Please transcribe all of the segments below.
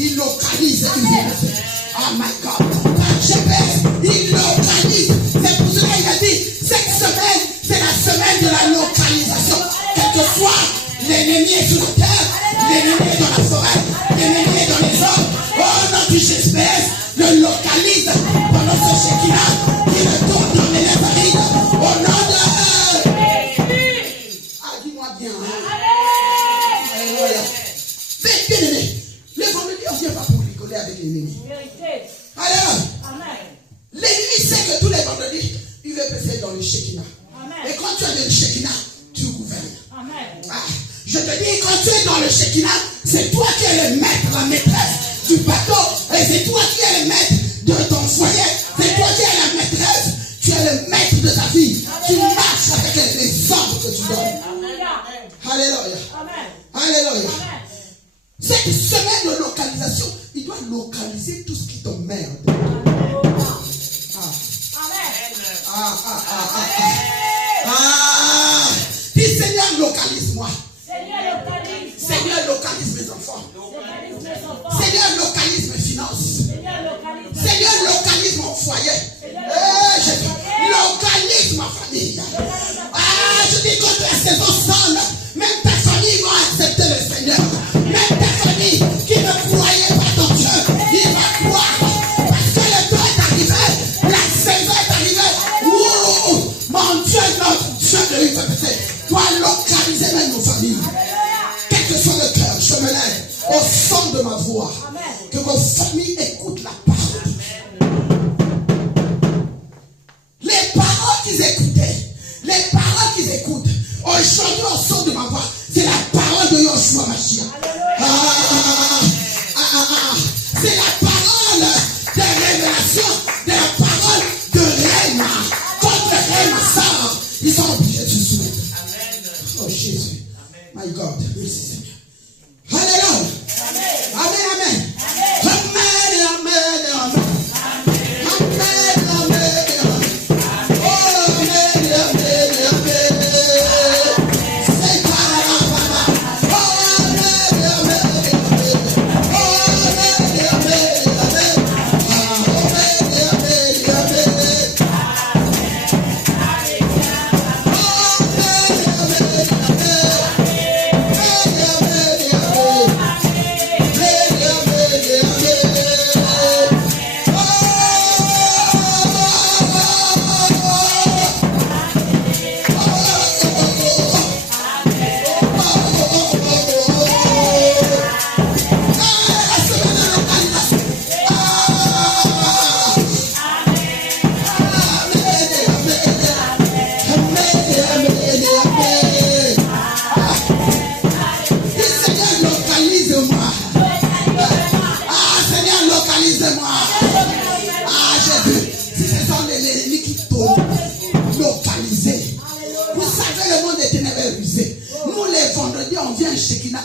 il localise. Oh my God. GPS, il localise. C'est pour cela qu'il a dit, cette semaine, c'est la semaine de la localisation. Quel que soit l'ennemi est sur la terre, l'ennemi est dans la forêt, l'ennemi est dans les hommes. Oh, notre GPS le localise pendant ce Shekinah qui retourne dans les arides. Au nom de... Ah, dis-moi bien. Alléluia. Mais bien aimé, le vendredi, on ne vient pas pour rigoler avec l'ennemi. Alors, l'ennemi sait que tous les vendredis, il veut passer dans le Shekinah. Et quand tu es dans le Shekinah, tu gouvernes. Ah, je te dis, quand tu es dans le Shekinah, c'est toi qui es le maître, la maîtresse du bateau. Et c'est toi qui es le maître de ton foyer. C'est toi qui es la maîtresse. Tu es le maître de ta vie. Tu marches avec les ordres que tu donnes. Alléluia. Alléluia. Cette semaine de localisation, il doit localiser tout ce qui t'emmerde. Dis Seigneur, localise-moi. Seigneur, localise mes enfants. Seigneur, localise mes finances. Seigneur, localise mon foyer. Localise ma famille. Je dis contre la saison sonne, même ta famille va accepter le Seigneur. Même ta famille qui ne croyait pas dans Dieu, il va croire. Parce que le temps est arrivé, la saison est arrivée. Mon Dieu, notre Dieu de l'UFPC doit localiser même nos familles. Quel que soit le cœur, je me lève au son de ma voix. Que vos familles écoutent la parole. Les paroles qu'ils écoutaient, les paroles qu'ils écoutent, aujourd'hui au son de ma voix, c'est la parole de Yoshua Mashiach. C'est la parole de révélation, de la parole de Réma. Quand le Réma sort, ils sont obligés de se soumettre. Oh Jésus, my God, merci Seigneur. Alléluia. Amen, amen. Amen, amen, amen. Amen, amen, amen. Oh, amen, amen, amen. C'est carababa. Oh, amen, amen, amen. Oh, amen, amen, amen. Amen, amen, amen.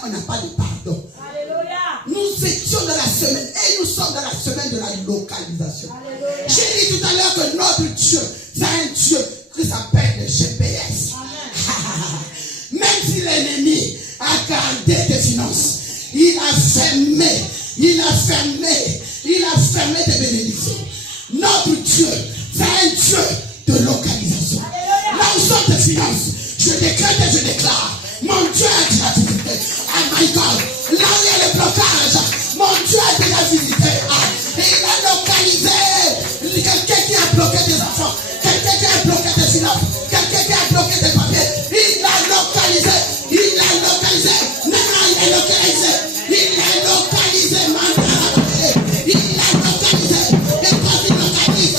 On n'a pas de pardon. Alléluia. Nous étions dans la semaine et nous sommes dans la semaine de la localisation. J'ai dit tout à l'heure que notre Dieu, c'est un Dieu qui s'appelle le GPS. Même si l'ennemi a gardé tes finances, il a fermé tes bénédictions. Notre Dieu, c'est un Dieu de localisation. Là où sont tes finances, je décrète et je déclare. Mon Dieu a déjà visité. Oh my God. Là où il y a le blocage, mon Dieu a déjà visité. Il a localisé. Quelqu'un qui a bloqué tes enfants. Quelqu'un qui a bloqué tes finances. Quelqu'un qui a bloqué tes papiers. Il l'a localisé. Il l'a localisé. Non, il l'a localisé. Il l'a localisé. Il l'a localisé. Et quand il localise,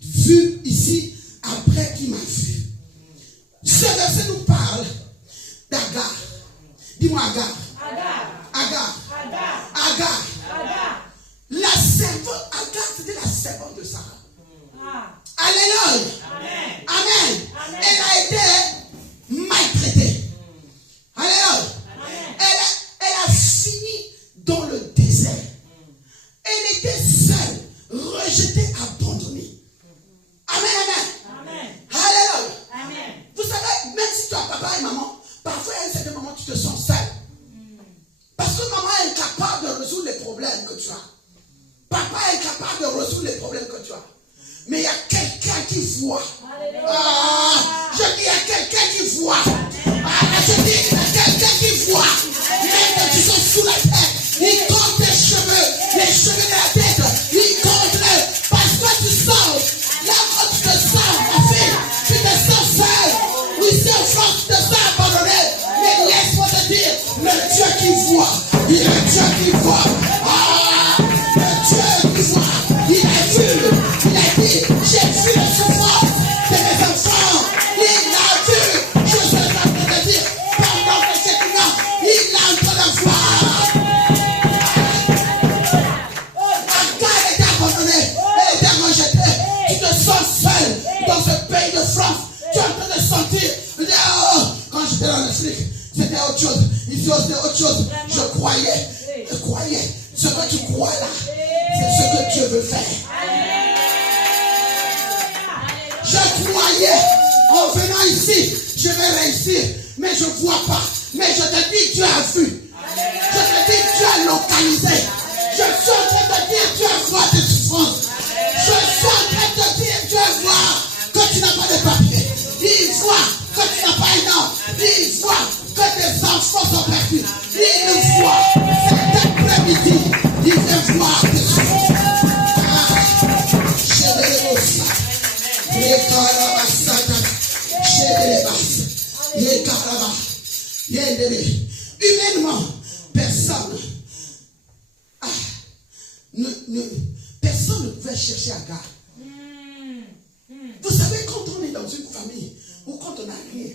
Vu ici, après qui m'a vu. Ce verset nous parle d'Agar. Dis-moi Agar. Agar. La servante, Agar, c'était la servante de Sarah. Alléluia. Amen. Elle a été maltraitée. Alléluia. Elle a fini dans le désert. Elle était seule, rejetée, abandonnée. Amen. Alléluia. Vous savez, même si tu as papa et maman, parfois à un certain moment tu te sens seul. Parce que maman est incapable de résoudre les problèmes que tu as. de résoudre les problèmes que tu as. Mais il y a quelqu'un qui voit. Je dis, il y a quelqu'un qui voit. Je dis, il y a quelqu'un qui voit. Même quand tu sont sous la tête, il compte tes cheveux, les cheveux de la tête. Il compte parce que tu sens. Là où tu te sens, ma fille, tu te sens seul. Oui, c'est en France, tu te sens abandonné. Mais laisse-moi te dire, le Dieu qui voit, il est le Dieu qui voit. Le Dieu qui voit, il a vu, il a dit, j'ai vu la souffrance de mes enfants. Il a vu, je suis en train de te dire, pendant que c'est là, il a en train de voir. Agar était abandonné, elle était rejetée. Tu te sens seul dans ce pays de France. Tu es en train de sentir, quand j'étais dans l'Afrique, c'était autre chose. Ici, c'était autre chose. Je croyais. Ce que tu crois là, c'est ce que Dieu veut faire. Je croyais, en venant ici, je vais réussir, mais je ne vois pas. Mais je te dis, Dieu a vu. Je te dis, Dieu a localisé. Je suis en train de te dire, Dieu voit tes souffrances. Je suis en train de te dire, Dieu voit que tu n'as pas de papier. Il voit que tu n'as pas un nom. Il voit que tes enfants sont perdus. Il le voit. Cet après-midi, il vient voir tes souffrances. Humainement, personne ne pouvait chercher Agar. Vous savez, quand on est dans une famille ou quand on n'a rien,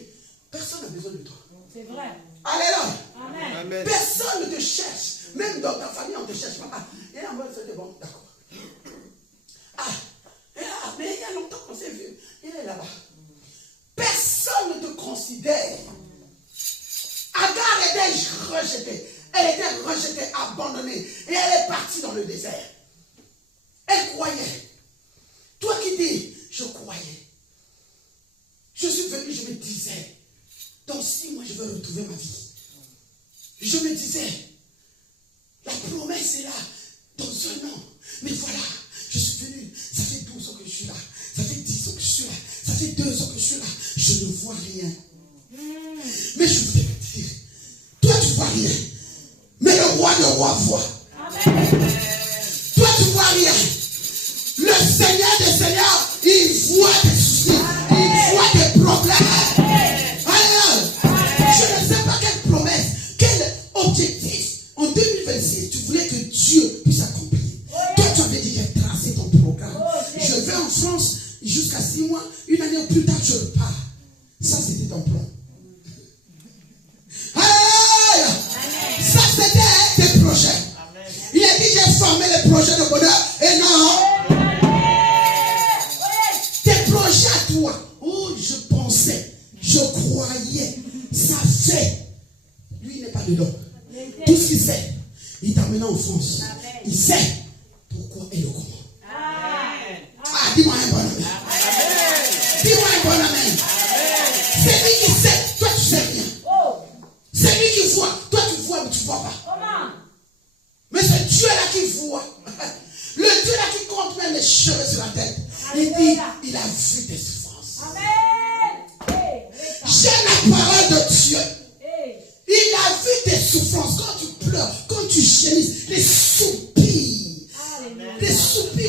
personne n'a besoin de toi. C'est vrai. Alléluia. Amen. Personne ne te cherche. Même dans ta famille, on ne te cherche pas. Et en mode, c'était bon, d'accord. Mais il y a longtemps qu'on s'est vu. Il est là-bas. Personne ne te considère. Agar était rejetée. Elle était rejetée, abandonnée. Et elle est partie dans le désert. Elle croyait. Toi qui dis, je croyais. Je suis venu, je me disais, dans 6 mois, je vais retrouver ma vie. Je me disais, la promesse est là, dans 1 an. Mais voilà, je suis venu, ça fait 12 ans que je suis là. Ça fait 10 ans que je suis là. Ça fait 2 ans que je suis là. Je ne vois rien. Mais je voudrais te dire, toi tu vois rien. Mais le roi des rois voit. Amen. Toi tu vois rien. Le Seigneur des Seigneurs, il voit tes soucis. Il voit tes problèmes. Alors, je ne sais pas quelle promesse, quel objectif en 2026 tu voulais que Dieu puisse accomplir. Toi tu avais dit, j'ai tracé ton programme. Je vais en France jusqu'à 6 mois, 1 année plus tard je repars. Ça c'était ton plan. Ça c'était tes projets. Il a dit, j'ai formé les projets de bonheur. Et non. Tes projets à toi. Oh, je pensais, je croyais. Ça fait. Lui, il n'est pas dedans. Tout ce qu'il sait, il t'a amené en France. Il sait pourquoi et le comment. Dis-moi un bon amen. Dis-moi un bon amen. C'est lui qui sait, toi tu sais rien. C'est lui qui voit, toi tu vois mais tu ne vois pas. Mais c'est Dieu là qui voit. Le Dieu là qui compte même les cheveux sur la tête. Il dit, il a vu tes souffrances. J'ai la parole de Dieu. Il a vu tes souffrances. Quand tu pleures, quand tu gémisses, les soupirs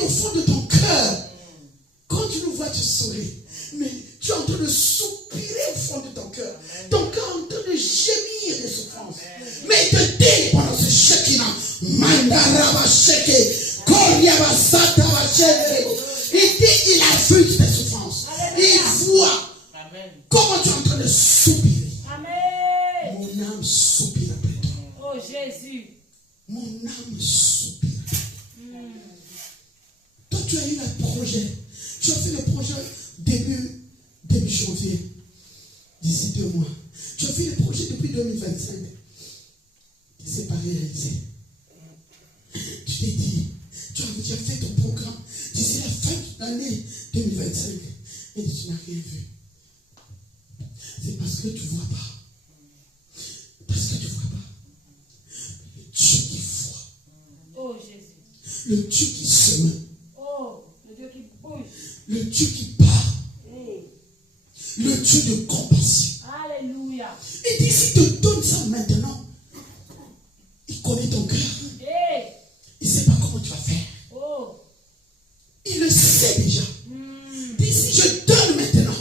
au fond de ton cœur. Quand tu nous vois, tu souris. Mais tu es en train de soupirer au fond de ton cœur. Ton cœur est en train de gémir des souffrances. Mais il te dit pendant ce Shekinah, il dit, il a vu tes souffrances. Il voit comment tu es en train de soupirer. Mon âme soupire après toi. Oh Jésus. Mon âme soupire. Toi, tu as eu un projet. Tu as fait le projet début janvier. D'ici 2 mois. Tu as fait le projet depuis 2025. Il s'est pas réalisé. Tu t'es dit, tu as fait ton programme d'ici la fin de l'année 2025. Et tu n'as rien vu. C'est parce que tu ne vois pas. Parce que tu ne vois pas. Le Dieu qui voit. Oh Jésus. Le Dieu qui sème. Dieu de compassion. Alléluia. Il dit, si tu donnes ça maintenant, il connaît ton cœur. Il ne sait pas comment tu vas faire. Oh. Il le sait déjà. Il dit, si je donne maintenant,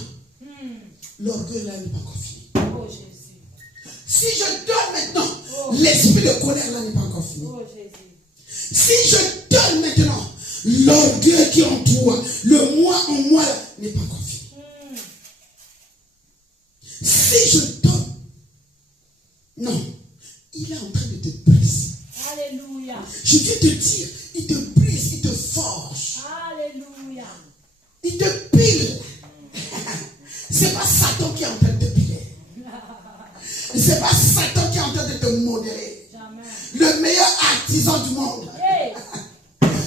l'orgueil là n'est pas encore fini. Oh Jésus. Si je donne maintenant, l'esprit de colère là n'est pas encore fini. Oh Jésus. Si je donne maintenant, l'orgueil qui est en toi, le moi en moi là, n'est pas encore fini. Si je donne, non, il est en train de te briser. Alléluia. Je viens te dire, il te brise, il te forge. Alléluia. Il te pile. C'est pas Satan qui est en train de te piler. C'est pas Satan qui est en train de te modérer. Jamais. Le meilleur artisan du monde. Hey.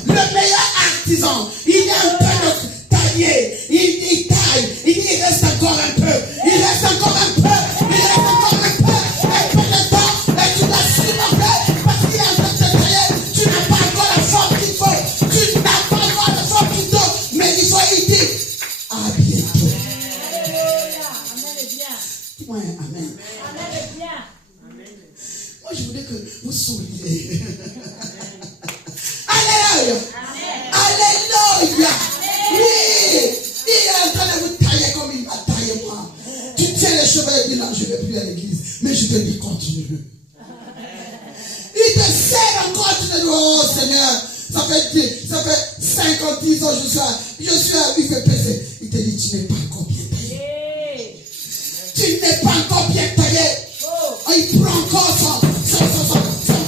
Le meilleur artisan. Il est en train de tailler. Il taille. Il dit, il reste encore un peu. Il reste encore un peu. Il reste encore un peu. Un peu de temps. Et tu dois supporter. Parce qu'il est en train de te tailler. Tu n'as pas encore la forme qu'il faut. Tu n'as pas encore la forme qu'il faut. Mais il faut y dire, à bientôt. Alléluia. Amen est bien. Dis-moi amen. Amen est bien. Moi, je voudrais que vous souriez. Alléluia. Alléluia. Oui. Il est en train de vous tailler comme il m'a taillé moi. Tu tiens les cheveux et dis non, je ne vais plus à l'église. Mais je te dis continue. Il te serre encore, tu te dis oh Seigneur, ça fait 50 ans je suis à UVPC. Il te dit tu n'es pas encore bien taillé. Tu n'es pas encore bien taillé. Il prend encore son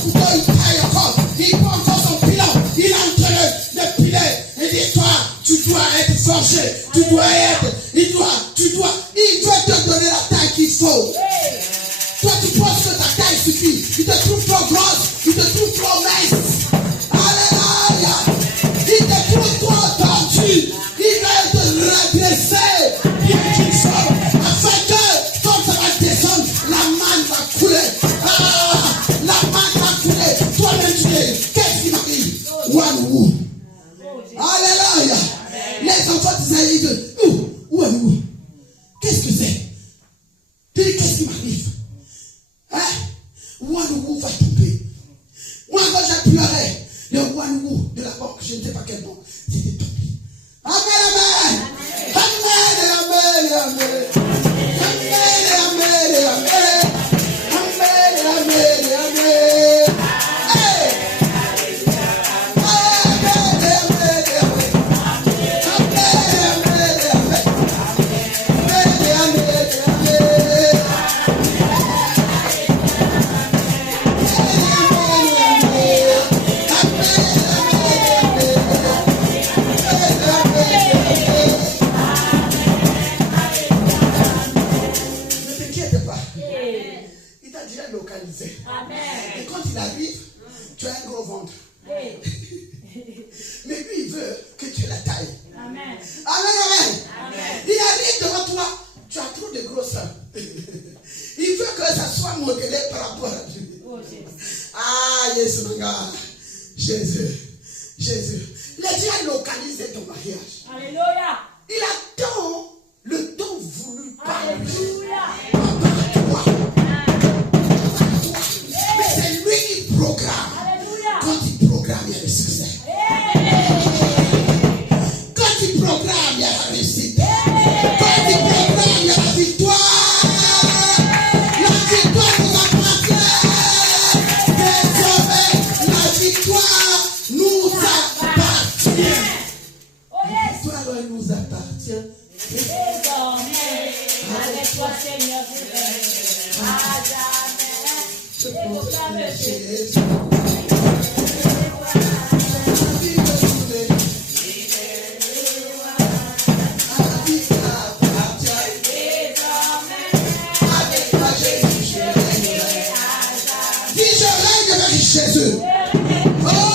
couteau, il taille encore. Il prend encore son pilon. Il est en train de piler. Il dit toi, tu dois être forgé. Tu dois être. Il doit te donner la taille qu'il faut. Toi, tu penses que ta taille suffit. Il te trouve trop grosse. Il te trouve trop mince. Alléluia. Il te trouve trop tordu. Il va te redresser. Bien qu'il soit. Afin que, quand ça va descendre, la manne va couler. La manne va couler. Toi-même, tu dis, qu'est-ce qui m'arrive? One woo. Alléluia. Les enfants d'Israël disent, où est-vous? Qu'est-ce que c'est? Tu dis, qu'est-ce qui m'arrive? Hein? One woo va tomber. Moi, quand j'ai pleuré, le one woo de la banque, je ne sais pas quel nom, c'était tombé. Amen, amen. Amen, amen, amen. Amen, amen, amen. Amen, amen, amen. Hey! Et quand il arrive, tu as un gros ventre. Mais lui, il veut que tu aies la taille. Amen. Amen, amen. Il arrive devant toi, tu as trop de gros seins. Il veut que ça soit modélé par rapport à lui. Ah, Jésus, Jésus. Les Dieu a localisé ton mariage. Alléluia. Il attend le temps voulu par lui. Alléluia. Par toi. Mais c'est lui qui programme. Alléluia. Quand il programme, il y a le succès. Quand il programme, il y a la réussite. Quand il programme, il y a la victoire. La victoire nous appartient. Désormais, la victoire nous appartient. La victoire nous appartient. Désormais, avec toi, Seigneur, à jamais. Je proclame Jésus. Jésus. Oh,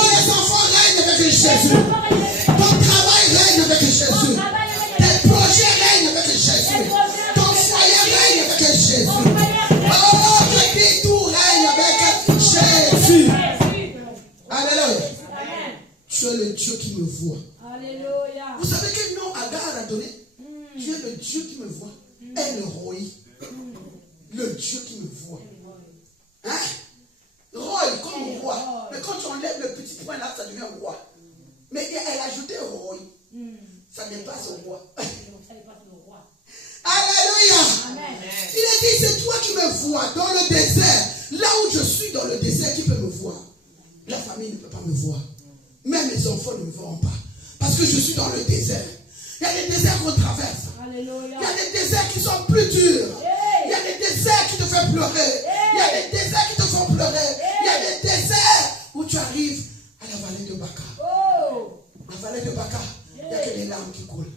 les enfants règnent avec Jésus. Ton travail règne avec Jésus. Tes projets règnent avec Jésus. Ton foyer règne avec Jésus. Oh, je dis tout règne avec Jésus. Alléluia. Tu es le Dieu qui me voit. Alléluia. Vous savez quel nom Agar a donné? Tu es le Dieu qui me voit. Elle Roy. Le Dieu qui me voit. Hein? Roy, comme roi. Mais quand tu enlèves le petit point là, ça devient roi. Mais elle a ajouté Roy. Ça dépasse au roi. Alléluia. Amen. Il a dit, c'est toi qui me vois dans le désert. Là où je suis dans le désert, qui peut me voir? La famille ne peut pas me voir. Même mes enfants ne me verront pas. Parce que je suis dans le désert. Il y a des déserts qu'on traverse. Alléluia. Il y a des déserts qui sont plus durs. Hey. Il y a des déserts qui te font pleurer. Il y a des déserts qui te font pleurer. Il y a des déserts où tu arrives à la vallée de Baka. Oh. La vallée de Baka, il n'y a que des larmes qui coulent.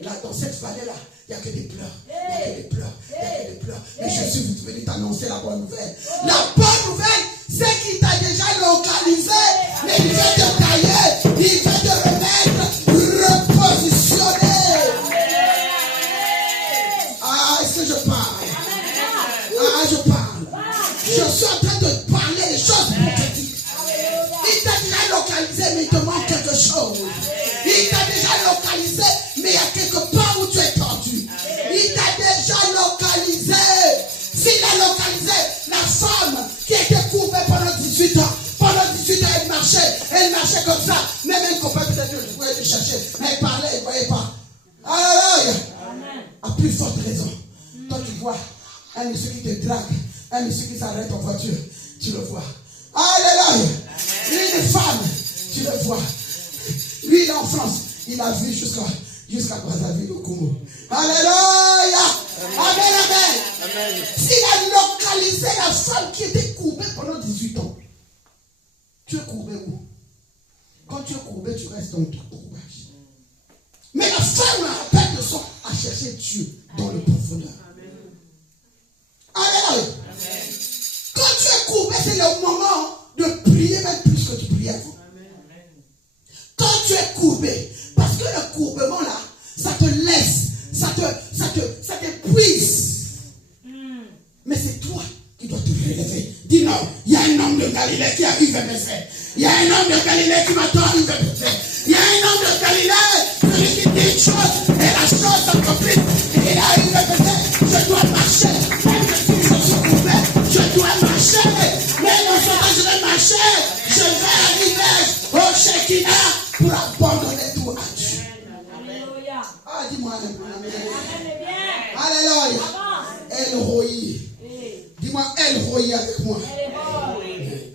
Là, dans cette vallée-là, il n'y a que des pleurs. Il n'y a que des pleurs. Il n'y a que des pleurs. Mais Jésus vous venu t'annoncer la bonne nouvelle. La bonne nouvelle, c'est qu'il t'a déjà localisé. Mais il veut te tailler. Il veut te remettre, repositionner. Ah, est-ce que je parle? Ah, je parle. Je suis en train de parler des choses prophétiques. Il t'a déjà localisé, mais il te manque quelque chose. Il t'a déjà localisé, mais il y a quelque part où tu es tordu. Il t'a déjà localisé. S'il a localisé la femme qui était courbée pendant 18 ans. Pendant 18 ans, elle marchait comme ça. Même un copain peut-être que je pouvais le chercher. Mais elle parlait, elle ne voyait pas. Alléluia. À plus forte raison. Toi, tu vois un monsieur qui te drague, un monsieur qui s'arrête en voiture, tu le vois. Alléluia. Une femme, tu le vois. Lui, il est en France. Il a vu jusqu'à Brazzaville au Congo. Alléluia. Amen, amen. S'il a localisé la femme qui était courbée pendant 18 ans, tu es courbé où? Quand tu es courbé, tu restes dans ton courbage. Mais la femme a peine de sang à chercher Dieu dans le profondeur. Alléluia. Quand tu es courbé, c'est le moment de prier même plus que tu priais avant. Quand tu es courbé, parce que le courbement là, ça te laisse, ça t'épuise. Mais c'est toi qui dois te relever. Dis non, il y a un homme de Galilée qui arrive à me faire. Il y a un homme de Galilée qui m'attend à me faire. Il y a un homme de Galilée qui dit une chose et la chose s'accomplit. Il arrive à me faire. Je dois marcher. Même si je suis courbé, je dois marcher. Mais non seulement je vais marcher, je vais arriver au Shekinah pour abandonner tout à Dieu. Alléluia. Ah, dis-moi amen. Amen. Alléluia. El Roi. Dis-moi El Roi avec moi.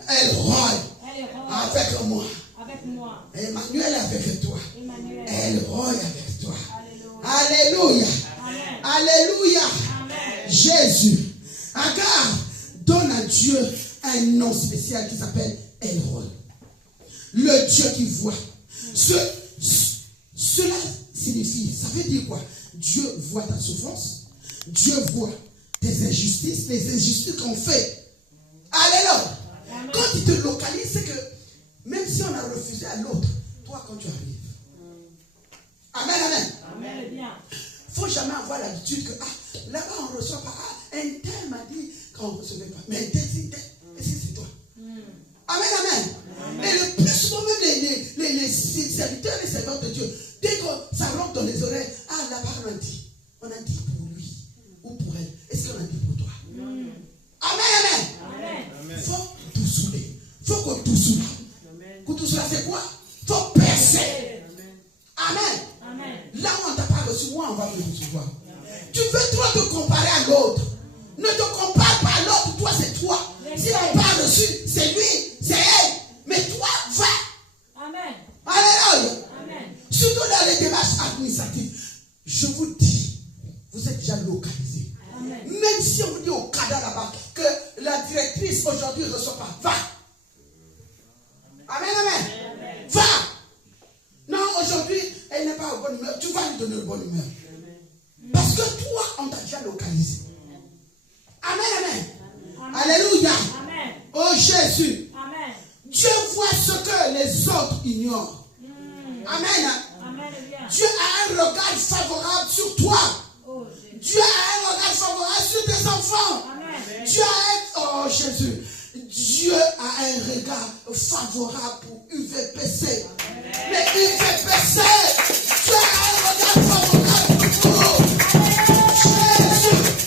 El Roi avec moi. Emmanuel avec toi. El Roi avec toi. Alléluia. Alléluia. Jésus. Agar donne à Dieu un nom spécial qui s'appelle El Roi. Le Dieu qui voit. Cela signifie, ça veut dire quoi? Dieu voit ta souffrance. Dieu voit tes injustices, les injustices qu'on fait. Alléluia. Quand il te localise, c'est que même si on a refusé à l'autre, toi quand tu arrives. Amen, amen. Il ne faut jamais avoir l'habitude que là-bas on ne reçoit pas. Un tel m'a dit qu'on ne recevait pas. Mais un tel, c'est tel. Et c'est toi. Amen, amen. Et le plus souvent, même les serviteurs et servantes de Dieu, dès que ça rentre dans les oreilles, là-bas on a dit pour lui ou pour elle. Est-ce qu'on a dit pour toi? Amen, amen. Il faut tout souler. Il faut qu'on tout soule. Que tout cela, c'est quoi? Il faut percer. Amen. Là où on t'a pas reçu, où on va me recevoir. Tu veux toi te comparer à l'autre. Ne te compare pas à l'autre. Toi, c'est toi. Si on n'a pas reçu, c'est lui, c'est elle. Mais toi, va. Amen. Alléluia. Surtout dans les démarches administratives. Je vous dis, vous êtes déjà localisé. Même si on vous dit au cadre là-bas que la directrice aujourd'hui ne reçoit pas, va. Amen, amen. Va. Non, aujourd'hui, elle n'est pas au bon humeur. Tu vas lui donner le bon humeur. Parce que toi, on t'a déjà localisé. Amen, amen. Alléluia. Oh Jésus. Dieu voit ce que les autres ignorent. Amen. Dieu a un regard favorable sur toi. Dieu a un regard favorable sur tes enfants. Dieu a oh Jésus. Dieu a un regard favorable pour UVPC. Mais UVPC, Dieu a un regard favorable pour Jésus.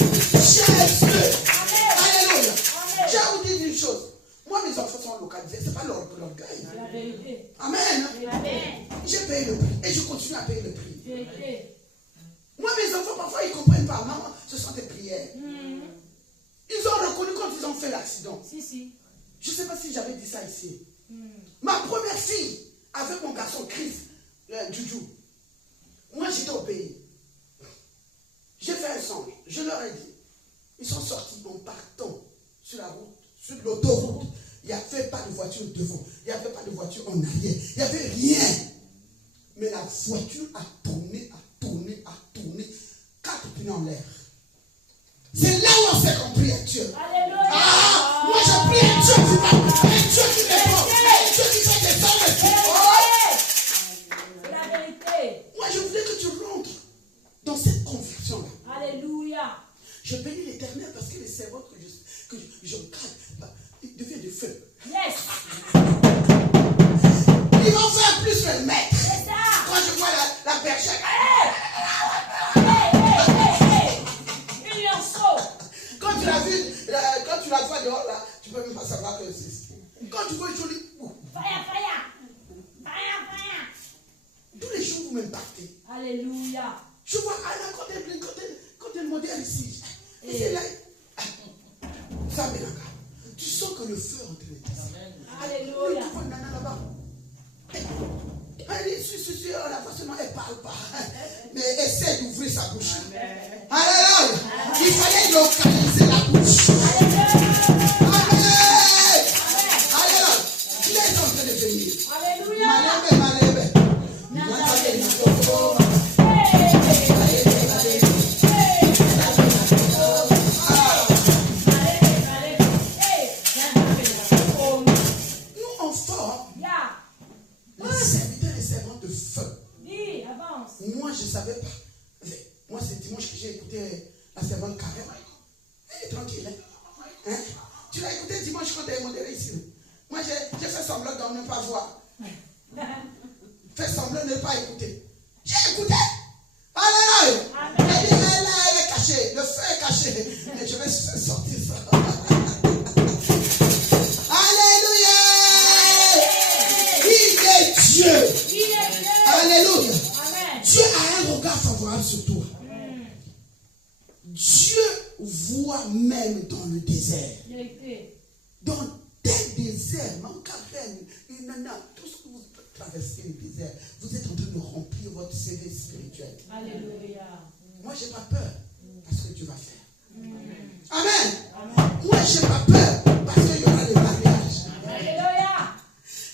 l'orgueil. C'est la vérité. Amen. Amen. J'ai payé le prix et je continue à payer le prix. Vérité. Moi, mes enfants, parfois, ils ne comprennent pas. Maman, ce sont des prières. Ils ont reconnu quand ils ont fait l'accident. Si. Je ne sais pas si j'avais dit ça ici. Ma première fille, avec mon garçon Chris, Juju, moi j'étais au pays. J'ai fait un songe. Je leur ai dit. Ils sont sortis en partant sur la route, sur l'autoroute. Il n'y avait pas de voiture devant. Il n'y avait pas de voiture en arrière. Il n'y avait rien. Mais la voiture a tourné. 4 pneus en l'air. C'est là où on s'est compris un Dieu. Alléluia. Ah, moi je prie un Dieu qui va, un Dieu qui répond, un Dieu qui fait des hommes. C'est la vérité. Moi je voulais que tu rentres dans cette conviction-là. Alléluia. Je bénis l'Éternel parce que les servants que je garde, ils deviennent du feu. Yes. Ils vont faire plus que le maître. C'est ça. Quand je vois la bergère. Une lionceau. Quand tu l'as vu, quand tu la vois dehors là, tu peux même pas savoir que c'est. Quand tu vois une jolie. Fire. Tous les jours vous m'impactez. Alléluia. Je vois Anna quand elle modèle ici. Et c'est là. Ça me regarde. Tu sens que le feu est en train de descendre. Alléluia. Tu vois une nana là-bas. Elle est sur la façon dont elle ne parle pas. Mais essaie d'ouvrir sa bouche. Alléluia. Il fallait localiser la bouche. Amen. Alléluia. Il est en train de venir. Alléluia. Malébé. Nous, enfants, les serviteurs et servantes de feu. Oui, avance. Moi, je ne savais pas. Moi, c'est dimanche que j'ai écouté la servante Karen. Elle est tranquille. Hein? Tu l'as écouté dimanche quand elle est modérée ici. Moi, j'ai fait semblant de ne pas voir. Fait semblant de ne pas écouter. J'ai écouté. Alléluia. Elle dit, elle est cachée. Le feu est caché. Mais je vais sortir ça. Alléluia. Il est Dieu. Alléluia. Dieu a un regard favorable sur toi. Dieu voit même dans le désert. Dans tel désert, tout ce que vous traversez le désert, vous êtes en train de remplir votre CV spirituel. Alléluia. Moi, je n'ai pas peur parce que Dieu va faire. Amen. Moi, je n'ai pas peur parce qu'il y aura le mariage. Alléluia.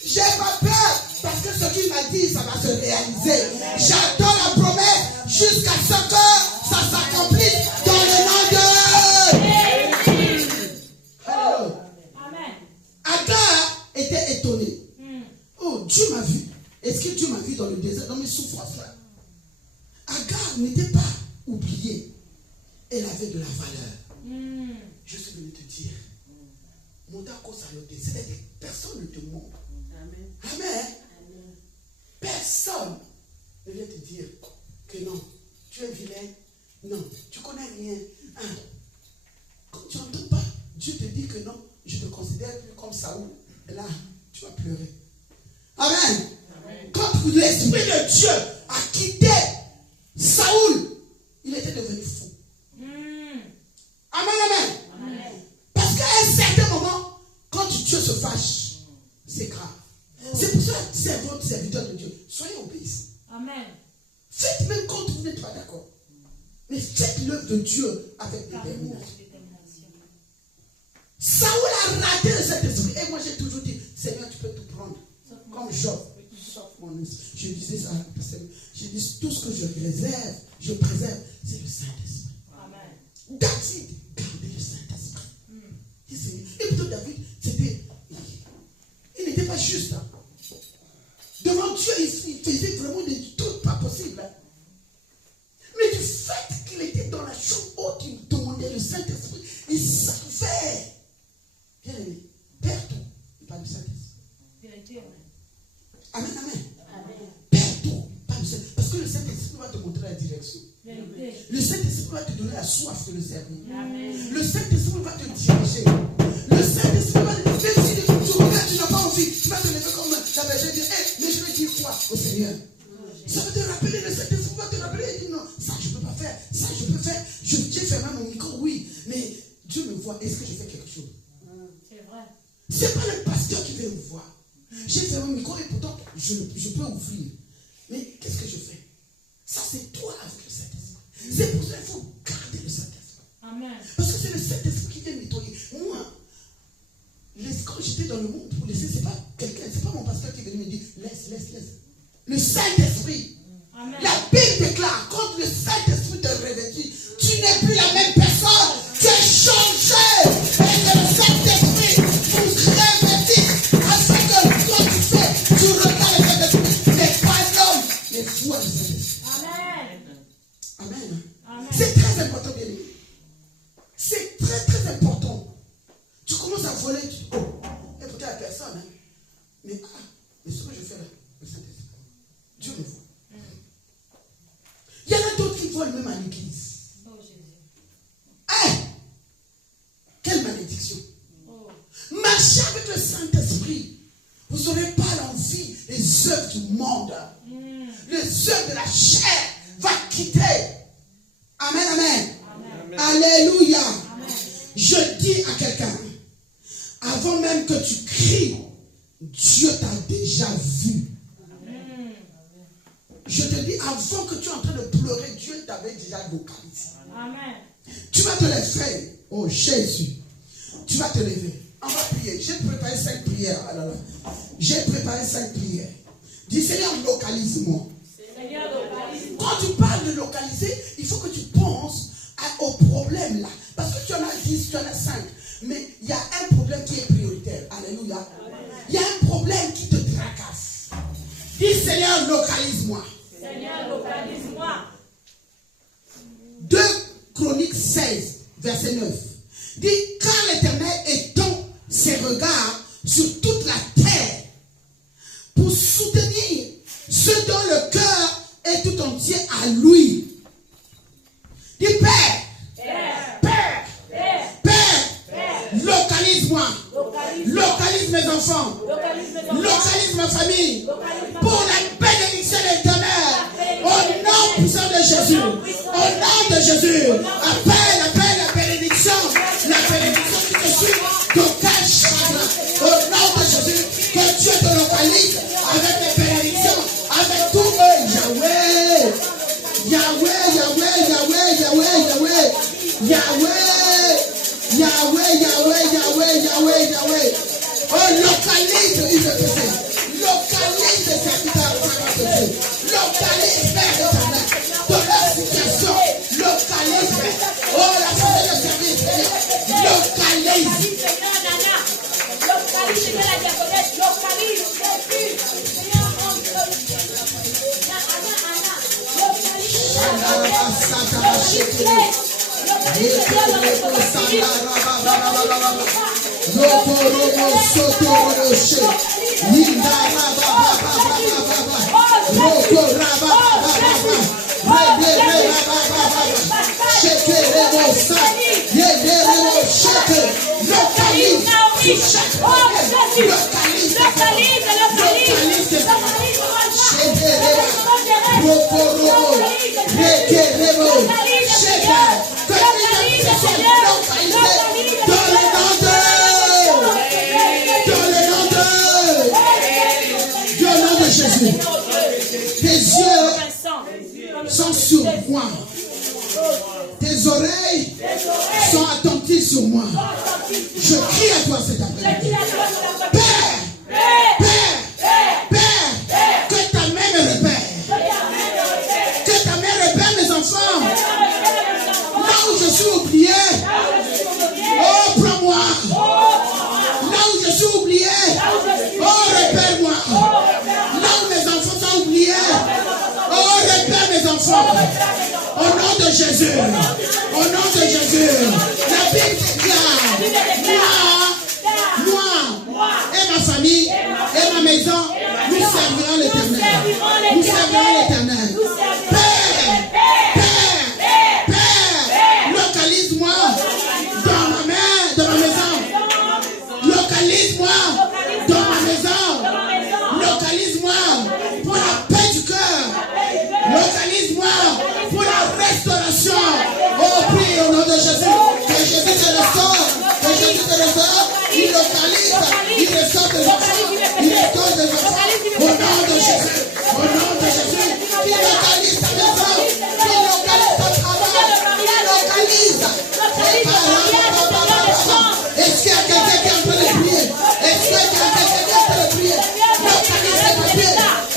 J'ai pas peur parce que ce qu'il m'a dit, ça va se réaliser. J'attends la promesse jusqu'à ce que ça s'accomplisse dans le nom de Amen. Agar était étonné. Oh, Dieu m'a vu. Est-ce que Dieu m'a vu dans le désert, dans mes souffrances là? Agar n'était pas oubliée. Elle avait de la valeur. Je suis venu te dire, c'est-à-dire personne ne te montre. Amen. Personne ne vient te dire que non, tu es vilain. Non, tu connais rien. Quand tu n'entends pas, Dieu te dit que non, je te considère plus comme Saoul. Et là, tu vas pleurer. Amen. Quand l'Esprit de Dieu a quitté Saoul, il était devenu fou. Amen. Parce qu'à un certain moment, quand Dieu se fâche, c'est grave. C'est pour ça que servants, serviteurs de Dieu, soyez obéissants. Amen. Faites même quand vous n'êtes pas d'accord. Mais faites l'œuvre de Dieu avec détermination. Saoul a raté le Saint-Esprit. Et moi j'ai toujours dit, Seigneur, tu peux tout prendre. Comme Job. Sauf mon esprit. Je disais ça. Je dis, tout ce que je réserve, je préserve, c'est le Saint-Esprit. Amen. David gardait le Saint-Esprit. Et plutôt David, il n'était pas juste. Hein. Devant Dieu, il faisait vraiment des trucs pas possibles. Hein. Mais du fait qu'il était dans la chambre haute, il demandait le Saint-Esprit, il savait. Bien aimé, perds tout, pas du Saint-Esprit. Amen. Perds tout, pas du Saint-Esprit. Parce que le Saint-Esprit va te montrer la direction. Le Saint-Esprit va te donner la soif de le servir. Le Saint-Esprit va te diriger. Le Saint-Esprit va te dire, même si tu n'as pas envie, tu vas verset dit, mais je vais dire quoi au Seigneur? Ça va te rappeler, le Saint-Esprit va te rappeler. Il dit non, ça je ne peux pas faire, ça je peux faire. J'ai fermé mon micro, oui, mais Dieu me voit, est-ce que je fais quelque chose? C'est vrai. Ce n'est pas le pasteur qui veut me voir. J'ai fermé mon micro et pourtant je peux ouvrir. Mais qu'est-ce que je fais? Ça c'est toi avec le Saint-Esprit. C'est pour ça qu'il faut garder le Saint-Esprit. Amen. Parce que c'est le Saint-Esprit qui vient nettoyer. Moi, quand j'étais dans le monde pour laisser, c'est pas quelqu'un, c'est pas mon pasteur qui est venu me dire laisse. Le Saint-Esprit. Amen. La Bible déclare, quand le Saint-Esprit te revêtit, tu n'es plus la même personne. Tu es changé. Et que le Saint-Esprit vous revêtisse afin que quand tu fais, tu regardes le Saint-Esprit. Les pas l'homme, les voix du Saint-Esprit. Amen. Amen. C'est très important, bien aimé. C'est très très important. Tu commences à voler, tu dis, oh, et peut-être à personne. Hein. Mais ce que je fais là, le Saint-Esprit. Dieu me voit. Il y en a d'autres qui volent même à l'église. Oh Jésus. Quelle malédiction. Oh. Marchez avec le Saint-Esprit. Vous n'aurez pas l'envie des œuvres du monde. Les œuvres de la chair va quitter. Amen, amen. Amen. Alléluia. Amen. Je dis à quelqu'un, avant même que tu cries, Dieu t'a déjà vu. Je te dis, avant que tu es en train de pleurer, Dieu t'avait déjà localisé. Amen. Tu vas te lever. Oh Jésus. Tu vas te lever. On va prier. J'ai préparé 5 prières. J'ai préparé 5 prières. Dis Seigneur, localise-moi. Seigneur, localise-moi. Quand tu parles de localiser, il faut que tu penses au problème là. Parce que tu en as 10, tu en as 5. Mais il y a un problème qui est prioritaire. Alléluia. Il y a un problème qui te tracasse. Dis Seigneur, localise-moi. Seigneur, localise-moi. 2 Chroniques 16, verset 9. Dit, car l'Éternel étend ses regards sur toute la terre pour soutenir ceux dont le cœur est tout entier à lui. Dis, Père, localise-moi. Localise mes enfants. Localise ma famille. Pour la bénédiction de l'Éternel. Au nom puissant de Jésus. Au nom de Jésus. Appelle la bénédiction. La bénédiction qui te suit. Au nom de Jésus. Que Dieu te localise avec les bénédictions. Avec tout Yahweh. Oh, localise IVPC. Localise les serviteurs de Dieu. Localise Père éternel. Dans leur situation. Localise. Oh, la santé de service. Localise. Localise la diaconesse. Localise. Jésus. Tes yeux sont sur moi. Tes oreilles sont attentives sur moi. Je crie à toi cet après-midi. Père, que ta main me repère. Que ta main repère mes enfants. Là où je suis oublié. Oh, prends-moi. Là où je suis oublié. Oh, repère-moi. Là où mes enfants sont oubliés. Oh, repère mes enfants. Au nom de Jésus. Au nom de Jésus. La Bible déclare. Moi et ma famille et ma maison, nous servirons l'Éternel. Nous servirons l'Éternel. Père, localise-moi dans ma main, dans ma maison. Localise-moi dans ma maison. des enfants. Il expose des enfants. Au nom de Jésus. Au nom de Jésus. Il localise ta maison. Il localise ton travail. Il localise. Est-ce qu'il y a quelqu'un qui est en train de prier? Est-ce qu'il y a quelqu'un qui est en train de prier? Localise tes papiers.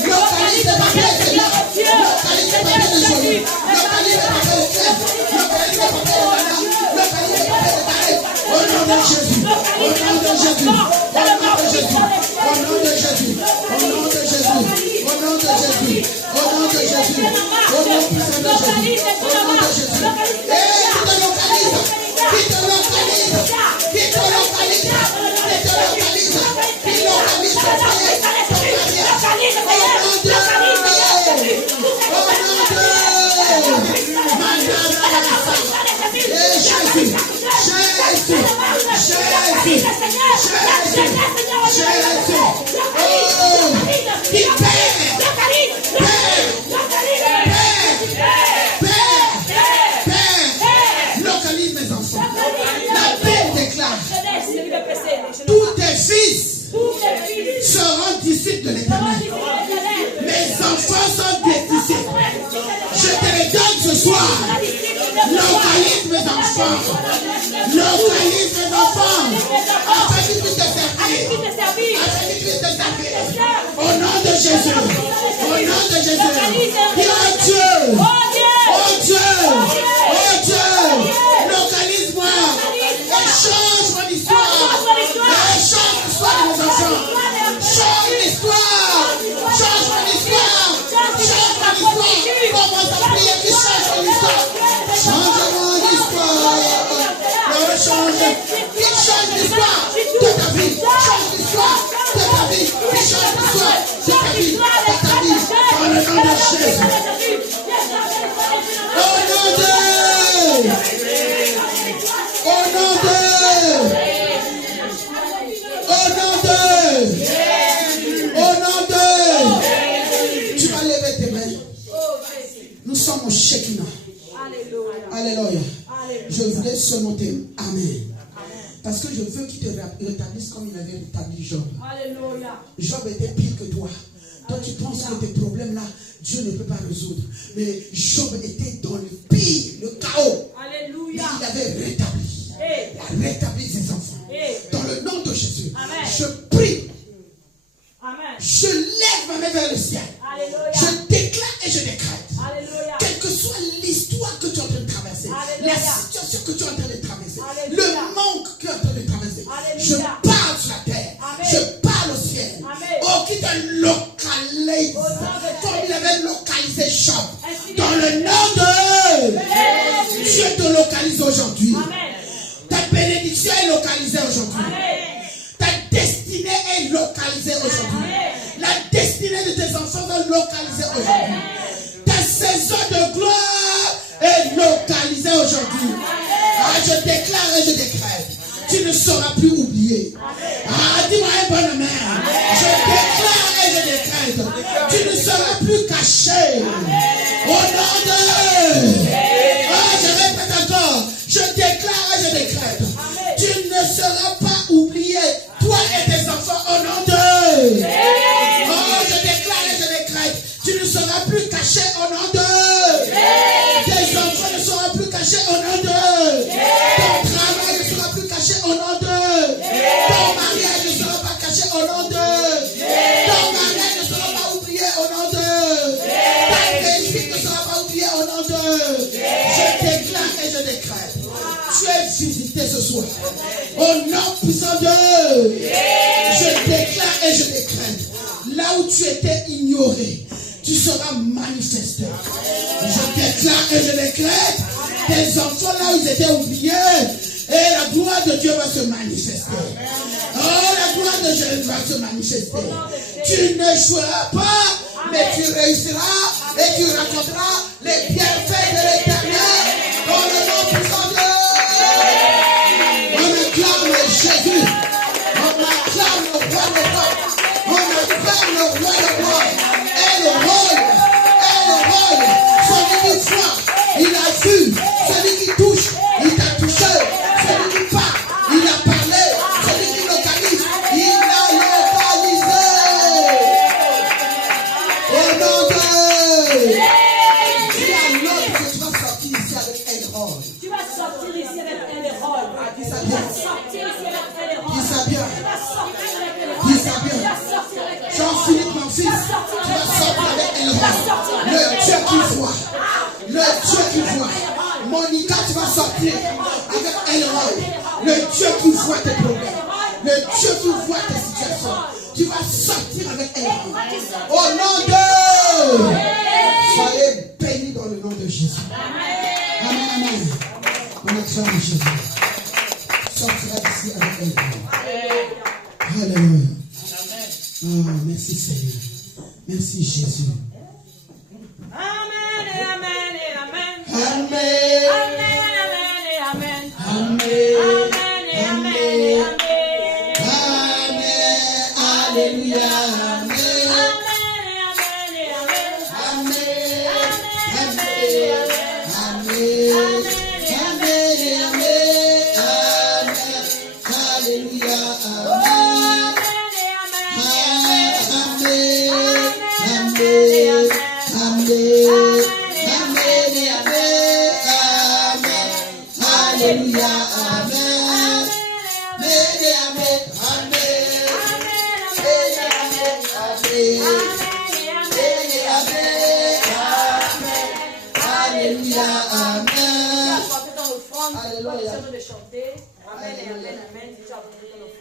Localise tes papiers, Seigneur. Localise tes papiers de jolie. Localise tes papiers de clé. Localise tes papiers de banane. Localise tes papiers de taré. Au nom de Jésus. Au nom de Jésus. Au nom de Jésus. Au nom de Jésus. Au nom de Jésus. Au nom de Jésus. Au nom de Jésus. Au nom puissant de Jésus. Au nom de Jésus. Et qui te localise. Qui te localise. Qui te localise. Qui te localise. Qui localise ton foyer. Ton carrière. Au nom de Jésus. Qui localise mes enfants. La Bible déclare tous tes fils seront disciples de l'Éternel. Mes enfants sont des disciples. Je te les donne ce soir. Localise mes enfants. Localise mes enfants. Afin qu'ils puissent te servir. Afin qu'ils puissent te servir. Au nom de Jésus. Au nom de Jésus. Dis oh Dieu. Oh Dieu. Oh Dieu. Localise-moi. Et change mon histoire. Et change l'histoire de mes enfants. Change l'histoire. Change mon histoire. Change mon histoire. Commence à prier qui change mon histoire. Change mon histoire. Change. Qui change l'histoire de ta vie. Change l'histoire de ta vie. Qui change l'histoire de ta vie. De ta vie. Dans le nom de Jésus. Au nom de. Au nom de. Au nom de. Au nom de. Tu vas lever tes mains. Nous sommes au Shekinah. Alléluia. Je voulais seulement te Amen. Parce que je veux qu'il te rétablisse comme il avait rétabli Job. Alléluia. Job était pire que toi. Toi, tu penses que tes problèmes-là, Dieu ne peut pas résoudre. Mais Job était dans le pire, le chaos. Alléluia. Mais il avait rétabli. Il a rétabli ses enfants. Dans le nom de Jésus. Amen. Je prie. Amen. Je lève ma main vers le ciel. Alléluia. Je déclare et je décrète. Alléluia. Quelle que soit l'histoire que tu es en train de traverser, Alléluia. la situation que tu es en train de traverser, Alléluia. le manque que tu es en train de traverser, Alléluia. je parle sur la terre, Amen. je parle au ciel. Amen. Oh, qui te localise, Au nom de comme il avait localisé Job. Ainsi Dans le nom de Dieu te localise aujourd'hui. Amen. Ta bénédiction est localisée aujourd'hui. Amen. Ta destinée est localisée aujourd'hui. Amen. La destinée de tes enfants est localisée aujourd'hui. Ta saison de gloire est localisée aujourd'hui. Ah, je déclare et je décrète. Tu ne seras plus oublié. Ah, dis-moi un bon amen. Je déclare et je décrète. Tu ne seras plus caché. Au nom de... Ah, je répète encore. Je déclare et je décrète. Tu ne seras pas oublié. Toi et tes enfants au nom de... Oh, je déclare et je décrète. Tu ne seras plus caché au nom de... Tes enfants ne seront plus cachés au nom de... Ton travail ne sera plus caché au nom de... Ton mariage ne sera pas caché au nom de... Ton mariage ne sera pas oublié au nom de... Ta réussite ne sera pas oubliée au nom de... Je déclare et je décrète. Tu es visité ce soir. Au nom puissant de... Je déclare et je décrète. Là où tu étais ignoré, tu seras manifesté. Je déclare et je décrète. Tes enfants là où ils étaient oubliés, et la gloire de Dieu va se manifester. Oh, la gloire de Dieu va se manifester. Tu n'échoueras pas, mais tu réussiras et tu raconteras les bienfaits de l'Éternel dans le nom puissant de Dieu. On acclame Jésus. On acclame le roi de roi. On acclame le roi de roi. Et le rôle. Celui qui voit, il a vu. Celui qui touche, il t'a touché. Celui qui parle, il a parlé. Celui qui localise, il a localisé. Dis ça bien. Dis ça bien. Dis ça bien. Jean-Philippe, mon fils, tu vas sortir avec Elroy. Le Dieu qui voit. Le Dieu qui voit. Monica, tu vas sortir avec Elroy. Le Dieu qui voit tes problèmes. Le Dieu qui voit tes situations. Tu vas sortir avec Elroy. Au nom de... Soyez bénis dans le nom de Jésus. Amen, amen. On acclame Jésus. Sortira d'ici avec Elroy. Alléluia. Oh, merci Seigneur. Merci Jésus. Amen et amen et amen. Amen. Amen, amen et amen. Amen. Amen et amen et amen. Amen. Alléluia. Amen. Amen et amen et amen. Amen. Amen et amen. Amen. Amen et amen. Amen. Alléluia. Amen.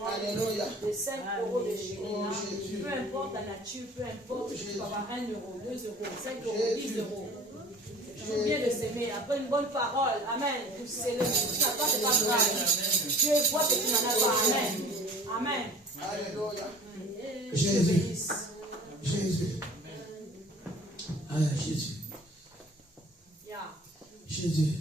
Alléluia. De 5 euros de Shekinah, peu importe la nature, peu importe, tu peux avoir 1 euro, 2 euros, 5 euros, 10 euros. Je viens de s'aimer. Après une bonne parole, amen. Vous célébrez. Si tu n'as pas, c'est pas grave. Dieu voit que tu n'en as pas. Amen. Amen. Alléluia. Jésus. Jésus. Ah, Jésus. Yeah. Jésus.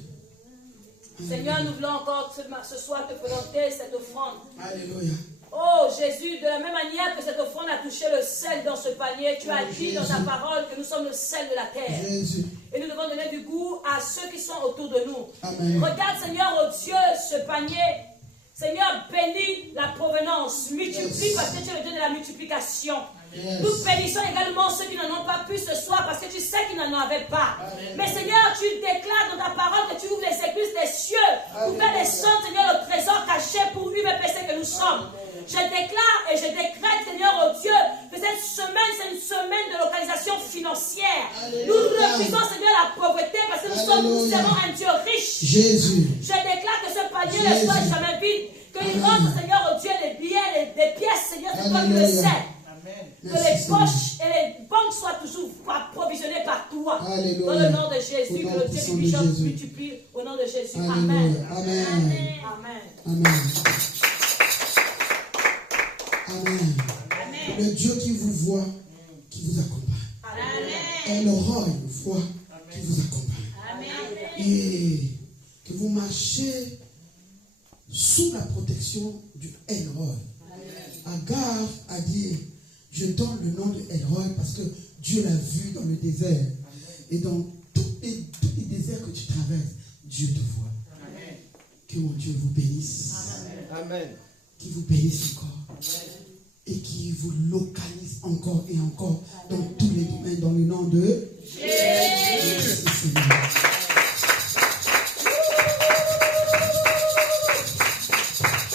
Seigneur, nous voulons encore ce soir te présenter cette offrande. Alléluia. Oh Jésus, de la même manière que cette offrande a touché le sel dans ce panier, tu as dit dans ta parole que nous sommes le sel de la terre. Jésus. Et nous devons donner du goût à ceux qui sont autour de nous. Amen. Regarde Seigneur, oh Dieu, ce panier. Seigneur, bénis la provenance, multiplie parce que tu es le Dieu de la multiplication. Yes. Nous bénissons également ceux qui n'en ont pas pu ce soir parce que tu sais qu'ils n'en avaient pas. Amen. Mais Seigneur, tu déclares dans ta parole que tu ouvres les écluses des cieux pour faire descendre, Seigneur, le trésor caché pour UVPC que nous sommes. Je déclare et je décrète, Seigneur, oh Dieu, que cette semaine, c'est une semaine de localisation financière. Alléluia. Nous refusons, Seigneur, la pauvreté parce que nous serons un Dieu riche. Jésus. Je déclare que ce panier ne soit jamais vide. Qu'il rentre, Seigneur, oh Dieu, les billets, les pièces, Seigneur, c'est toi qui le sais. Que les poches et les banques soient toujours approvisionnées par toi. Alléluia. Dans le nom de Jésus, que le Dieu du bishop multiplie au nom de Jésus. Amen. Amen. Amen. Amen. Amen. Amen. Le Dieu qui vous voit, qui vous accompagne. Amen. Et le roi voit, qui vous accompagne. Amen. Et que vous marchez sous la protection du Elroy. Agar a dit, je donne le nom de Elroy parce que Dieu l'a vu dans le désert. Et dans tous les déserts que tu traverses, Dieu te voit. Amen. Que mon Dieu vous bénisse. Amen. Qu'il vous bénisse encore. Amen. Et qu'il vous localise encore et encore dans tous les domaines dans le nom de Jésus. Merci Seigneur.